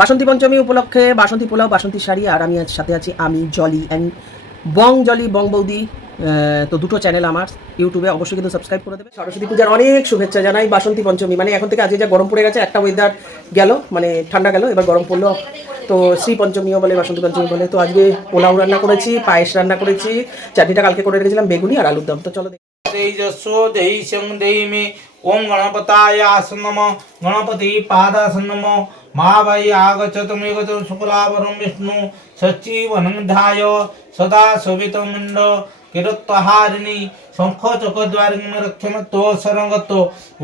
বাসন্তী পঞ্চমী উপলক্ষে বাসন্তী পোলাও, বাসন্তী শাড়ি, আর আমি আজ সাথে আছি আমি জলি অ্যান্ড বং জলি বং বৌদি। তো দুটো চ্যানেল আমার ইউটিউবে, অবশ্যই কিন্তু সাবস্ক্রাইব করে দেবে। সরস্বতী পূজার অনেক শুভেচ্ছা জানাই। বাসন্তী পঞ্চমী মানে এখন থেকে আজকে যা গরম পড়ে গেছে, একটা ওয়েদার গেল মানে ঠান্ডা গেল, এবার গরম পড়লো। তো শ্রী পঞ্চমীও বলে, বাসন্তী পঞ্চমী বলে। তো আজকে পোলাও রান্না করেছি, পায়েস রান্না করেছি, চাটনিটা কালকে করে রেখেছিলাম, বেগুনি আর আলুর দম। তো চলো तेजस्व देहिशं देहि मे ओम गणपताय आसन नमः गणपति पादासन नमः महाभय आगच्छतमेगत शुक्लावरं विष्णु सच्चिवनं ध्याय सदा शोभितमिन्द किरत्तहारिणी शंख चक्रद्वारिं रक्षमतो शरणगतो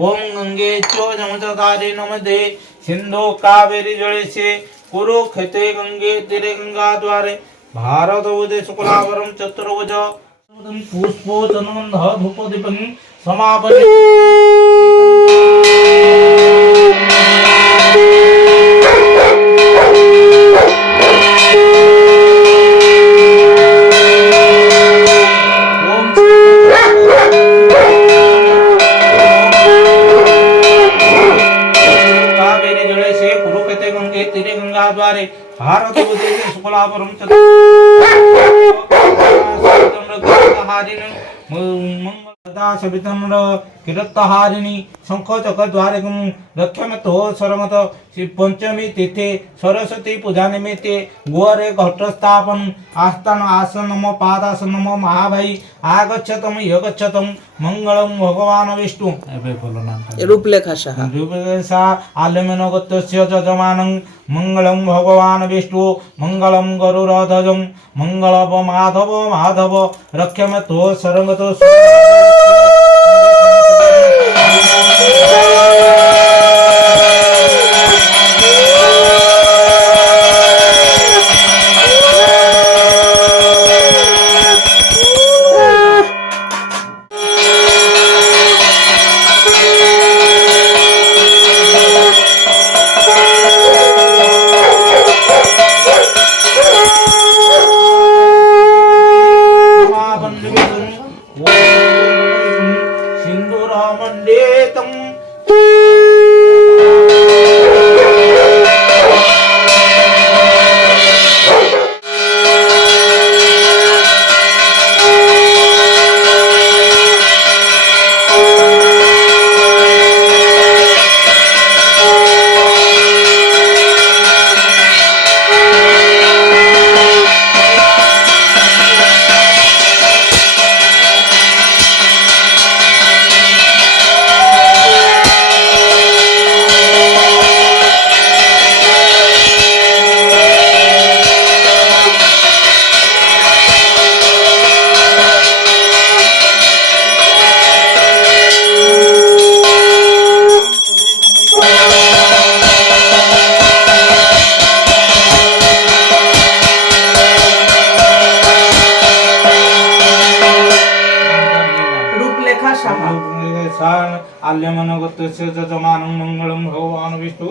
ओम गंगे च जमचकारे नमदे सिंधु कावेरी जलेशे कुरुक्षेत्रे गंगे तीरे गंगा द्वारे भारत उदे शुक्लावरं चतुर्भुज पुष्पो चंदन धूप दीपं समापने कावेरी जले से कुरुक्षेत्रे गंगे तीरे गंगा द्वारे भारत उदे शुक्लावरं सवितम्र किरत्तहारिणी शंख चक्रद्वारे रक्षमतो शरणगत श्री पंचमी तिथि सरस्वती पूजा निमित्ते गोरे घटस्थापन आस्थान आसन नमो पादासन नमो महाभाई आगच्छतम यगच्छतम मंगलम भगवान विष्णु एबे बोलो नाम रूपलेखा साहा आलमेनगतस्य यजमानं मंगलम भगवान विष्णु मंगलम गरुड़ध्वजं मंगलम माधव माधव रक्षमतो शरणगतो सिंदूरमण्डितं आल्यमनगतस्य यजमानं मंगलं भगवान विष्णु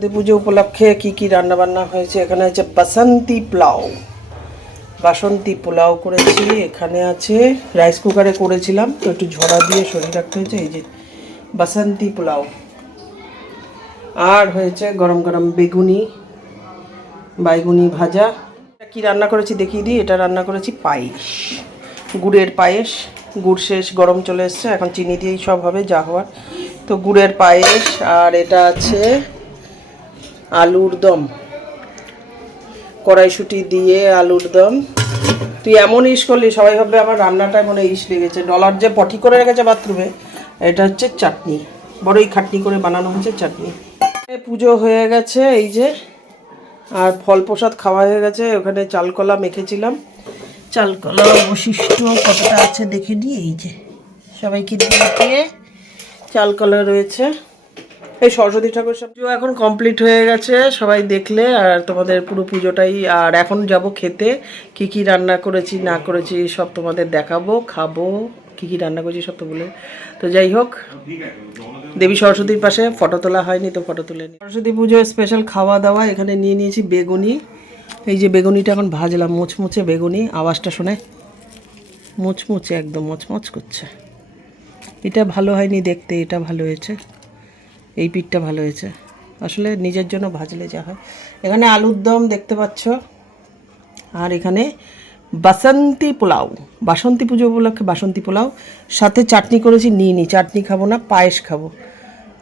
সরস্বতী পুজো উপলক্ষে কি কি রান্না বান্না হয়েছে, এখানে আছে বাসন্তী পোলাও করেছি। এখানে আছে রাইস কুকারে করেছিলাম তো একটু ঝরা দিয়ে সরিয়ে রাখতে হয়েছে, এই যে বাসন্তী পোলাও। আর হয়েছে গরম গরম বাইগুনি ভাজা। কি রান্না করেছি দেখিয়ে দিই। এটা রান্না করেছি পায়েস, গুড়ের পায়েস। গুড় শেষ, গরম চলে এসছে, এখন চিনি দিয়েই সব হবে যা হওয়ার। তো গুড়ের পায়েস। আর এটা আছে আলুর দম, কড়াইশুঁটি দিয়ে আলুর দম। তুই এমন ইস করলি সবাই ভাববে আমার রান্নাটায় মনে ইস লেগেছে। ডলার যে পটি করে রেখেছে বাথরুমে, এটা হচ্ছে চাটনি, বড়ই খাটনি করে বানানো হয়েছে চাটনি। পুজো হয়ে গেছে এই যে, আর ফল প্রসাদ খাওয়া হয়ে গেছে। ওখানে চালকলা মেখেছিলাম, চালকলা অবশিষ্ট কতটা আছে দেখে নিই। এই যে সবাইকে দিয়ে চালকলা রয়েছে। এই সরস্বতী ঠাকুর সব পুজো এখন কমপ্লিট হয়ে গেছে, সবাই দেখলে। আর তোমাদের পুরো পুজোটাই। আর এখন যাব খেতে, কি কি রান্না করেছি না করেছি সব তোমাদের দেখাবো, খাবো, কি কি রান্না করেছি সব তো বলে। তো যাই হোক, দেবী সরস্বতীর পাশে ফটো তোলা হয়নি তো ফটো তুলে নিই। সরস্বতী পুজোর স্পেশাল খাওয়া দাওয়া এখানে নিয়ে নিয়েছি বেগুনি। এই যে বেগুনিটা এখন ভাজলাম, মুচমুচে বেগুনি, আওয়াজটা শুনে মুচমুচে একদম মচমচ করছে। এটা ভালো হয়নি দেখতে, এটা ভালো হয়েছে, এই পিঠটা ভালো হয়েছে। আসলে নিজের জন্য ভাজলে যা হয়। এখানে আলুর দম দেখতে পাচ্ছ। আর এখানে বাসন্তী পুজো উপলক্ষে বাসন্তী পোলাও, সাথে চাটনি করেছি। নিয়ে চাটনি খাবো না, পায়েস খাবো।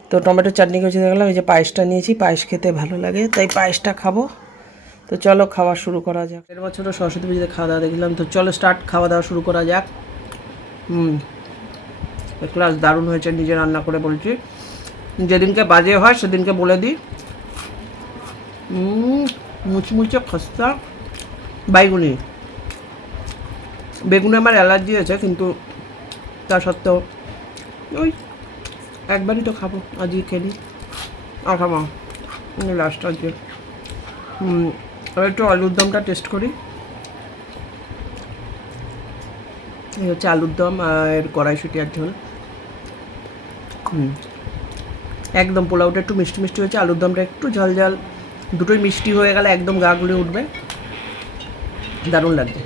তো টমেটো চাটনি করেছি দেখলাম, এই যে পায়েসটা নিয়েছি, পায়েস খেতে ভালো লাগে তাই পায়েসটা খাবো। তো চলো খাওয়া শুরু করা যাক। এর বছরও সরস্বতী পুজোতে খাওয়া দাওয়া দেখলাম, তো চলো খাওয়া দাওয়া শুরু করা যাক। ক্লাস দারুণ হয়েছে, নিজে রান্না করে বলছি। যেদিনকে বাজে হয় সেদিনকে বলে দিই। মুচমুচে খস্তা বেগুনে আমার অ্যালার্জি আছে, কিন্তু তা সত্ত্বেও ওই একবারই তো খাবো, আজকে খেলি আর খাবো লাস্ট আজকে। একটু আলুর দমটা টেস্ট করি। এই হচ্ছে আলুর দম আর কড়াইশুঁটি আর ঝোল। একদম পোলাওটা একটু মিষ্টি মিষ্টি হয়েছে, আলুর দমটা একটু ঝাল ঝাল, দুটোই মিষ্টি হয়ে গেলে একদম গা গুলে উঠবে, দারুণ লাগছে।